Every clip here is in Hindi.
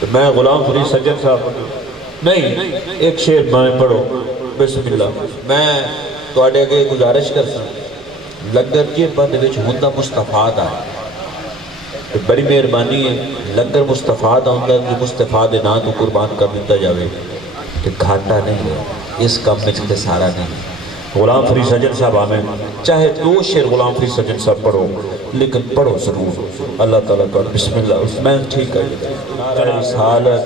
तो मैं गुलाम फरीद सज्जन साहब नहीं एक शेर मैं पढ़ो बिस्मिल्लाह। मैं तुहाडे अगे गुजारिश करसा लंगर के बंद विच हुंदा मुस्तफा दा तो बड़ी मेहरबानी है लंगर मुस्तफा दा हुंदा कि मुस्तफा दे नाम तो कुर्बान कर दिता जाए तो घाटा नहीं है इस काम में खसारा नहीं। गुलाम फरीद सज्जन साहब आमें चाहे दो शेर गुलाम फरीद सज्जन साहब पढ़ो लेकिन पढ़ो जरूर अल्लाह ताला का बिस्मिल्लाह। मैं ठीक है नारा रिसालत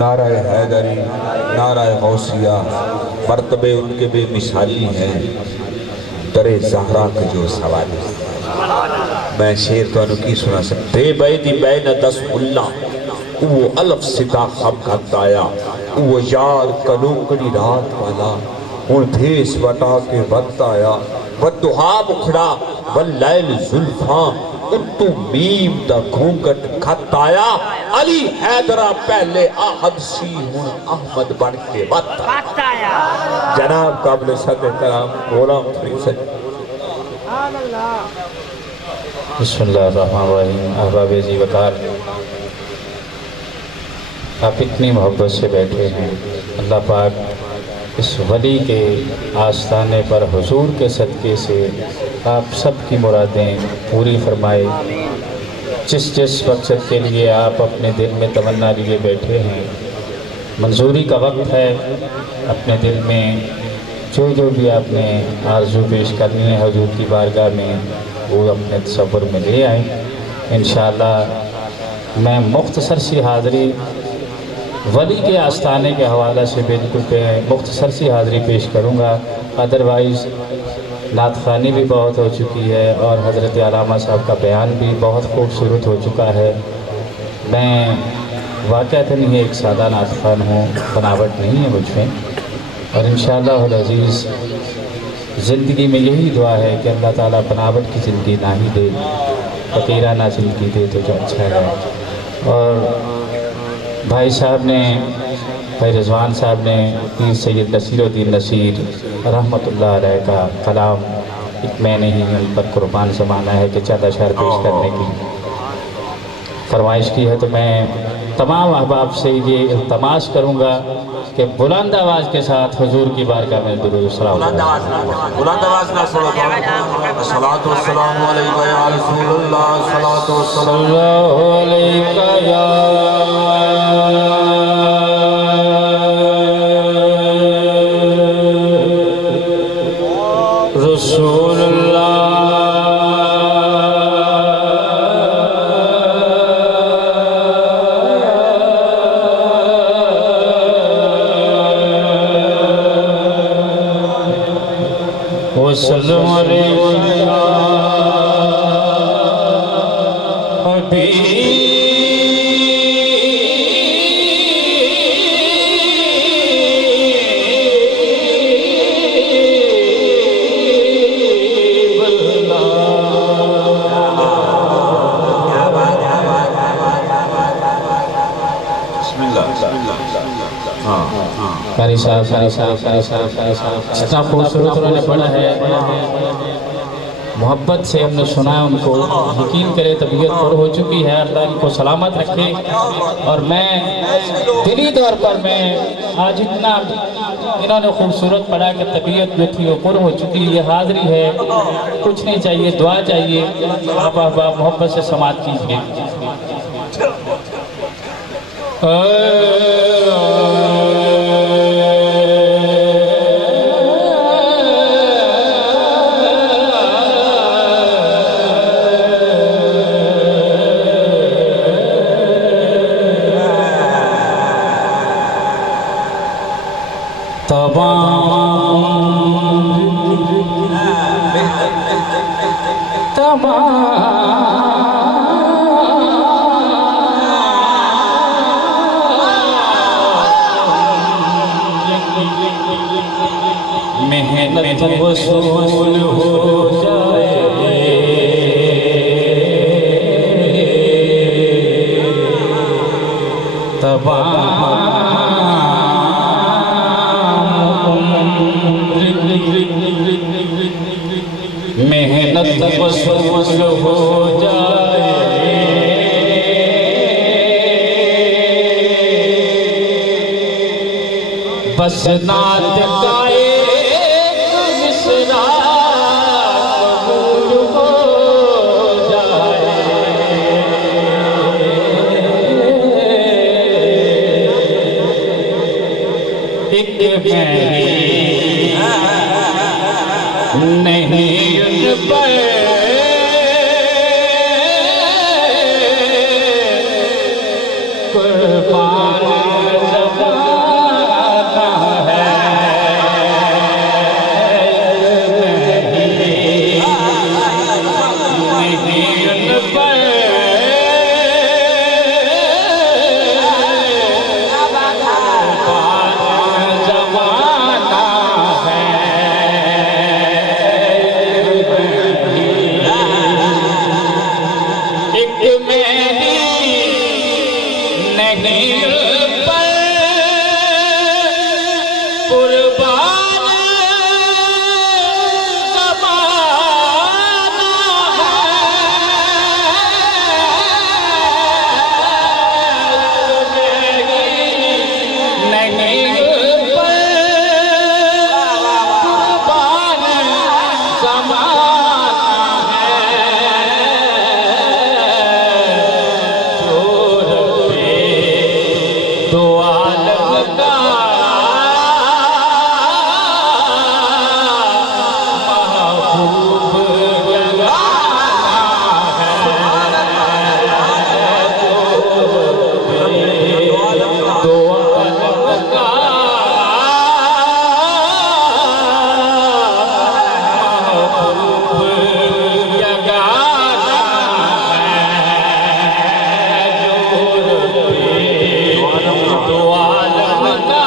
नारा हैदरी नारा गौसिया मर्तबे उनके बेमिसाली हैं दरे ज़हरा के जो सवाल। मैं शेर तो की सुना सकते बैदी बैन दस मुल्ला वो अलफ सिता खब खताया वो यार कलोकड़ी रात वाला उन भेस बटा के वक्त आया वदुहा मुखड़ा वल्लैल जुल्फा उत्तू मीम दा घूंघट खत आया अली हैदरा पहले आहद सी हुन अहमद बन के वक्त आया। जनाब काबिल सदर गुलाम फरीद सज्जन। बिस्मिल्लाहिर्रहमानिर्रहीम। अहबाब जी वकार, आप इतनी मोहब्बत से बैठे हैं। अल्लाह पाक इस वली के आस्थाने पर हुजूर के सदक़े से आप सब की मुरादें पूरी फरमाए। जिस जिस मकसद के लिए आप अपने दिल में तमन्ना लिए बैठे हैं मंजूरी का वक्त है। अपने दिल में जो भी आपने आरज़ू पेश करनी है हुजूर की बारगाह में वो अपने तसव्वुर में ले आए। इंशाअल्लाह मैं मुख्तसर सी हाज़री वली के आस्थाने के हवाले से बिल्कुल मुख्तसर सी हाज़री पेश करूँगा। अदरवाइज़ नात ख़ानी भी बहुत हो चुकी है और हज़रत अल्लामा साहब का बयान भी बहुत खूबसूरत हो चुका है। मैं वाक़अतन ही एक सादा नात ख़ान हूँ, बनावट नहीं है मुझ में। और इंशाअल्लाह अज़ीज़ ज़िंदगी में यही दुआ है कि अल्लाह ताला बनावट की ज़िंदगी ना ही दे, फ़कीराना ज़िंदगी दे तो जो अच्छा है। और भाई साहब ने भाई रिजवान साहब ने पीर सैयद नसीरुद्दीन नसीर रहमतुल्लाह अलैह का कलाम एक मैंने ही उन पर कुर्बान ज़माना है कि चंद अशअर पेश करने की फरमाइश की है। तो मैं तमाम अहबाब से ये इल्तमास करूँगा कि बुलंद आवाज़ के साथ हुजूर की बारगाह में दुरूद सलाम बुलंद आवाज़ ना सुनो सलातो सलाम अलैका या रसूलुल्लाह सलातो सलाम अलैका या जितना खूबसूरत उन्होंने पढ़ा है मोहब्बत से हमने सुना है उनको। यकीन करे तबीयत पर हो चुकी है, अल्लाह इनको सलामत रखे। और मैं दिली तौर पर मैं आज इतना इन्होंने खूबसूरत पढ़ा कि तबीयत जो थी वो पुर हो चुकी है। ये हाज़री है, कुछ नहीं चाहिए, दुआ चाहिए। आप मोहब्बत से समात कीजिए। मेहनत वसूल हो जाए मेहनत वसूल हो जाए बस नात का एक मिसरा कबूल हो जाए। एक नहीं उन पर कुर्बान ज़माना है। नहीं उन पर कुर्बान ज़माना है। एक मेरी नहीं पर कुर्बान ज़माना है। नहीं पर कुर्बान ज़माना दो आलम का महबूब जगाना है। दो आलम का महबूब जगाना दो आलम का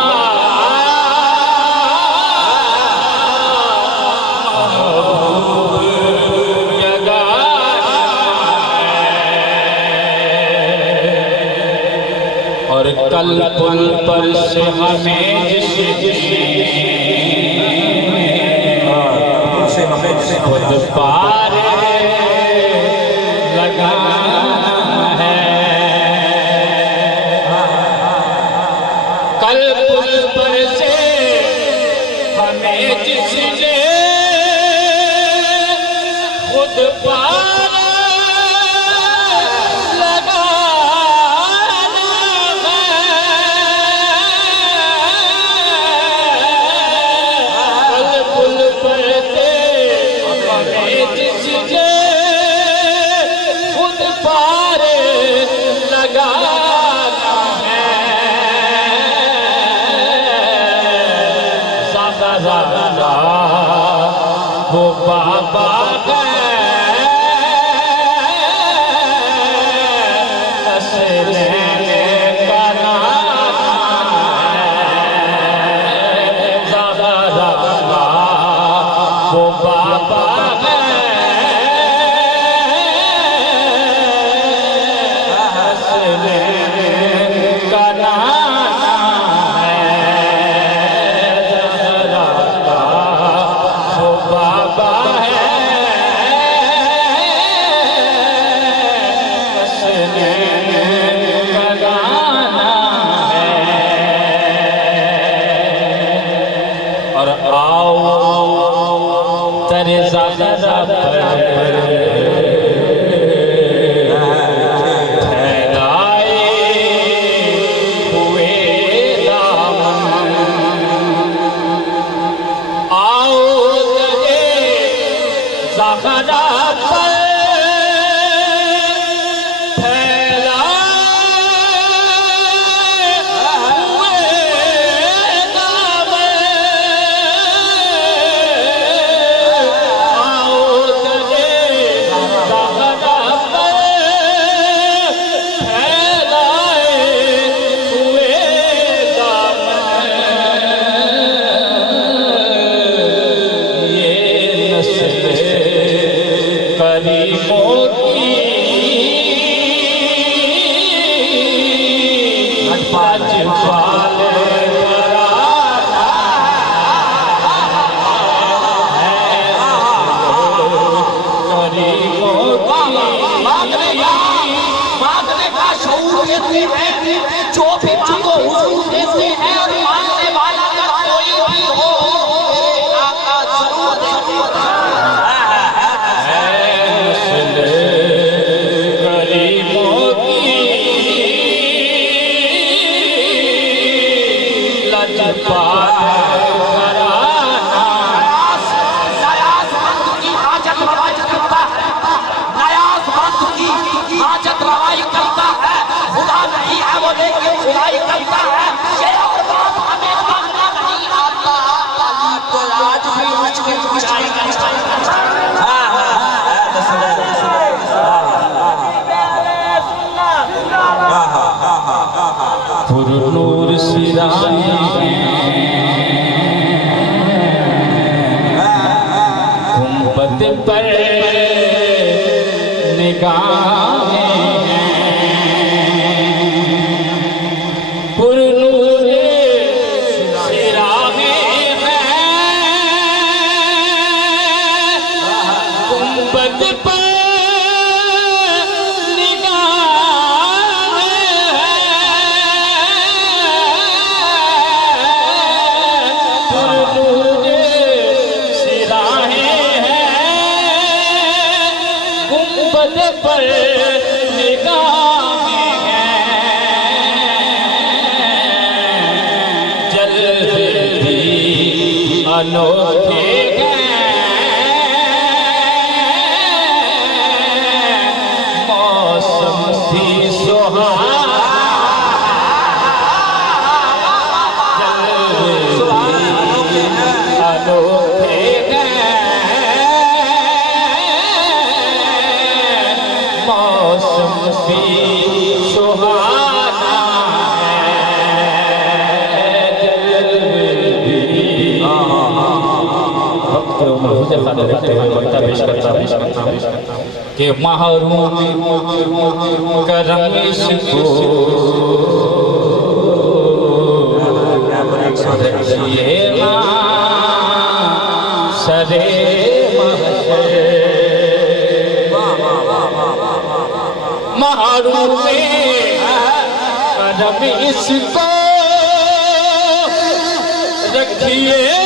महबूब जगाना है। और कल पुल पर से हमें खुद पार लगाना है। कल पुल पर से हमें जिसने खुद पार लगाना है। कल पुल पर से हमें जिसने खुद पार लगाना है। ज़रा वो बाबा है असलने का नाम है। ज़रा वो बाबा है असलने का नाम है। वो बाबा है असलने का गाना है। और आओ तेरे ज़रा पर फैलाए हुए दामन। आओ तेरे ज़रा पर फैलाए हुए दामन। आओ तेरे ज़रा पर फैलाए हुए दामन। ये नस्ल करीमों की जज्बात बराना है। करीमों मांगने का शऊर देते हैं, जो भी मांगो हुजूर देते हैं। और मांगने वाला का खुदाई करता है ये और बात हमें मानना नहीं आता अली को आज भी मुश्किल कुशाई करता है पुरनूर सिराने गुंबद पर निगाहें पुरनूर सिराने गुंबद पर पर निगाहें जल्दी अनोखे मौसम भी सुहाना जल्दी अनोखे मौसम भी सुहाना के महरूम करम इसको रखिए ना सरे महरूम करम इसको रखिए